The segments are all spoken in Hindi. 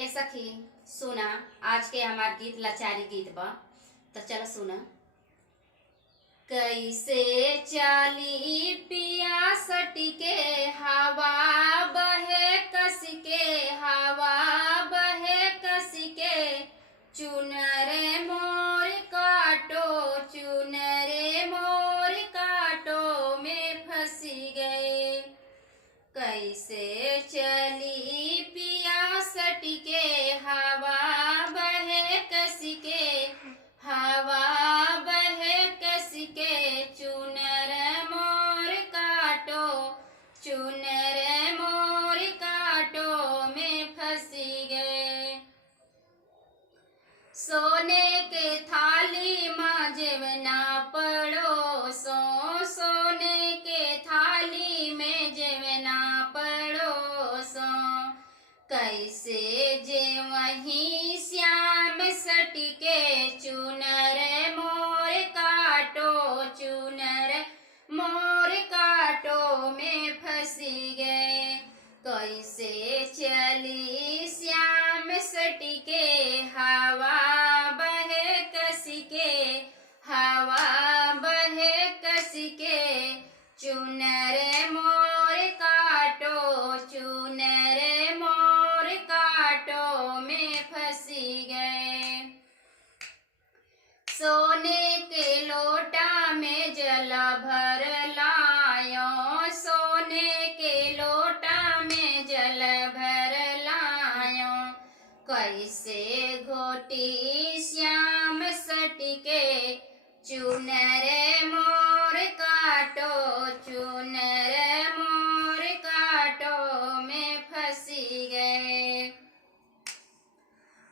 ए सखी सुना। आज के हमार गीत लाचारी गीत बा, तो चलो सुना। कैसे चाली पिया सटके हवा बहे कस के, हवा बहे कस के, चुनरे मोर काटो, चुनरे मोर काटो में फंसी गए। कैसे चली पिया सटके हवा बहे कस के, हवा बहे कस के, चुनर मोर काटो, चुनर मोर काटो में फंसी गए। सोने के थाली माँ जेवना पड़ोसो, सोने के थाली में जेवना पड़ोसो, कैसे जे वहीं श्याम सटके, चुनर मोर काटो, चुनर मोर काटो में फंसी गए। कैसे चली श्याम सटके हवा बहे कस के, हवा बहे कस के, चुनर मोर काटो, चुनर मोर काटो में फंसी गए। सोने के लोटा में जल भर लायो, सोने के लोटा में जल भर लायो, कैसे घोटी श्याम सटके, चुनर मोर काटो, चुनर मोर काटो में फंसी गए।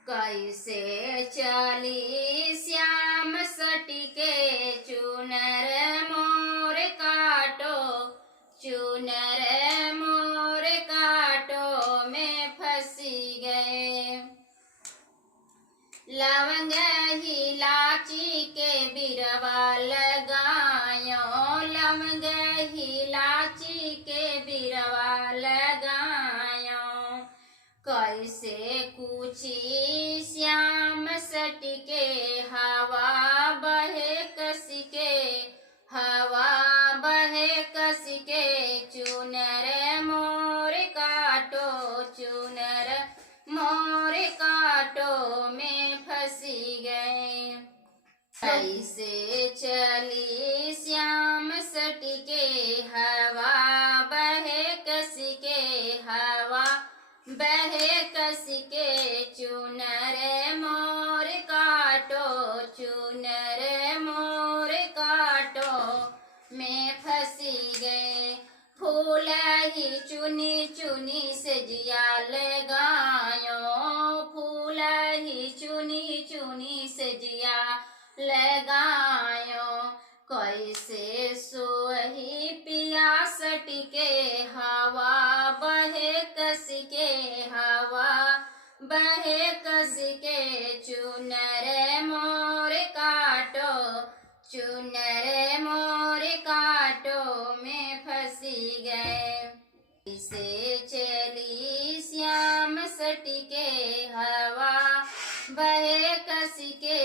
कैसे चली श्याम सटके, चुनर मोर काटो, चुनर मोर काटो में फंसी गए। लवंग इलाची के बिरवा लगायो, लवंग इलाची के बिरवा लगायो, कैसे कूची श्याम सटके हवा बहे कस के, हवा बहे कस के, चुनर मोर काटो, चुनर मोर काटो में फंसी गए। कैसे चली श्याम सटके हवा बहे कस के, हवा बहे कस के, चुनर मोर काटो, चुनर मोर काटो में फंसी गए। फूल ही चुनी चुनी सजिया लगायो, फूल ही चुनी चुनी सजिया लगायो, कैसे सोही पिया सटके हवा बहे कस के, हवा बहे कस के, चुनर मोर काटो, चुनर मोर काटो में फंसी गए। कैसे चली श्याम सटके हवा बहे कस के,